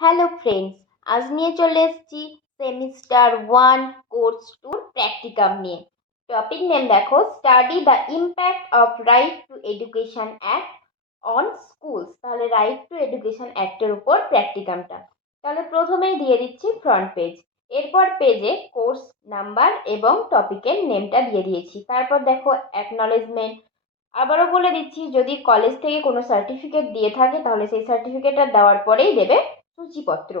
Hello friends, আজ নিয়ে চলে এসেছি সেমিস্টার 1 কোর্স 2 প্র্যাকটিকাম নিয়ে। টপিক নেম দেখো, study the impact of right two education act on schools. তাহলে রাইট টু এডুকেশন অ্যাক্টের উপর প্র্যাকটিকামটা। তাহলে প্রথমেই দিয়ে দিচ্ছি ফ্রন্ট পেজ, এরপর পেজে কোর্স নাম্বার এবং টপিকের নেমটা দিয়ে দিয়েছি। তারপর দেখো অ্যাকনলেজমেন্ট। আবারও বলে দিচ্ছি, যদি কলেজ থেকে কোনো সার্টিফিকেট দিয়ে থাকে তাহলে সেই সার্টিফিকেটটা দেওয়ার পরেই দেবে সূচিপত্র।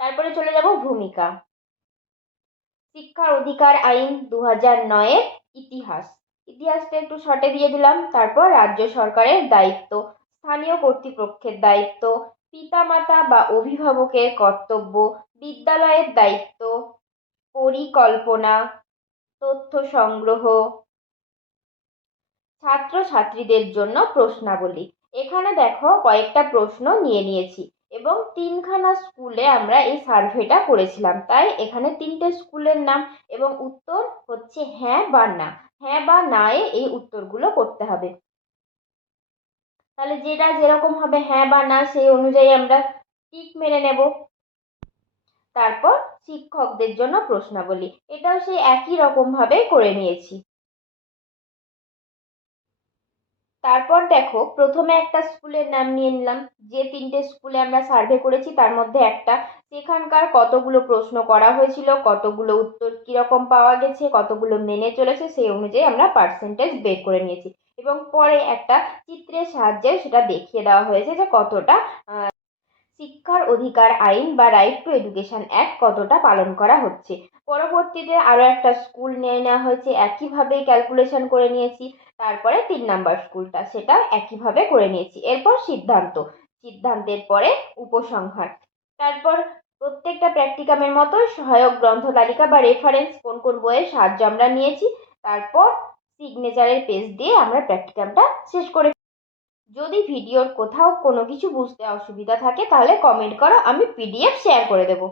তারপরে চলে যাব ভূমিকা। শিক্ষার অধিকার আইন 2009-এর ইতিহাস। ইতিহাসটা একটু শর্টে দিয়ে দিলাম। তারপর রাজ্য সরকারের দায়িত্ব, স্থানীয় কর্তৃপক্ষের দায়িত্ব, পিতামাতা বা অভিভাবকের কর্তব্য, বিদ্যালয়ের দায়িত্ব, পরিকল্পনা, তথ্য সংগ্রহ, ছাত্রছাত্রীদের জন্য প্রশ্নাবলী। এখানে দেখো কয়েকটা প্রশ্ন নিয়ে নিয়েছি এবং 3খানা স্কুলে আমরা এই সার্ভেটা করেছিলাম, তাই এখানে 3টে স্কুলের নাম এবং উত্তর হচ্ছে হ্যাঁ বা না। হ্যাঁ বা না এ এই উত্তরগুলো করতে হবে। তাহলে যেটা যেরকম হবে হ্যাঁ বা না সেই অনুযায়ী আমরা টিক মেরে নেব। তারপর শিক্ষকদের জন্য প্রশ্নাবলী, এটাও সেই একই রকম ভাবে করে নিয়েছি। তারপর দেখো প্রথমে একটা স্কুলের নাম নিয়ে নিলাম। যে 3টে স্কুলে আমরা সার্ভে করেছি তার মধ্যে একটা, সেখানকার কতগুলো প্রশ্ন করা হয়েছিল, কতগুলো উত্তর কিরকম পাওয়া গেছে, কতগুলো মেনে চলেছে, সেই অনুযায়ী আমরা পার্সেন্টেজ বের করে নিয়েছি এবং পরে একটা চিত্রের সাহায্যে সেটা দেখিয়ে দেওয়া হয়েছে যে কতটা শিক্ষার অধিকার আইন বা রাইট টু এডুকেশন অ্যাক্ট কতটা পালন করা হচ্ছে। পরবর্তীতে আরো একটা স্কুল নিয়ে নেওয়া হয়েছে, একইভাবে ক্যালকুলেশন করে নিয়েছি। তারপরে 3 নাম্বার স্কুলটা, সেটা একইভাবে করে নিয়েছি। এরপর সিদ্ধান্ত, সিদ্ধান্তের পরে উপসংহার। তারপর প্রত্যেকটা প্র্যাকটিকামের মতো সহায়ক গ্রন্থ তালিকা বা রেফারেন্স কোন কোন বইয়ের সাহায্য আমরা নিয়েছি। তারপর সিগনেচারের পেজ দিয়ে আমরা প্র্যাকটিকামটা শেষ করে। যদি ভিডিওর কোথাও কোনো কিছু বুঝতে অসুবিধা থাকে তাহলে কমেন্ট করো, আমি পিডিএফ শেয়ার করে দেবো।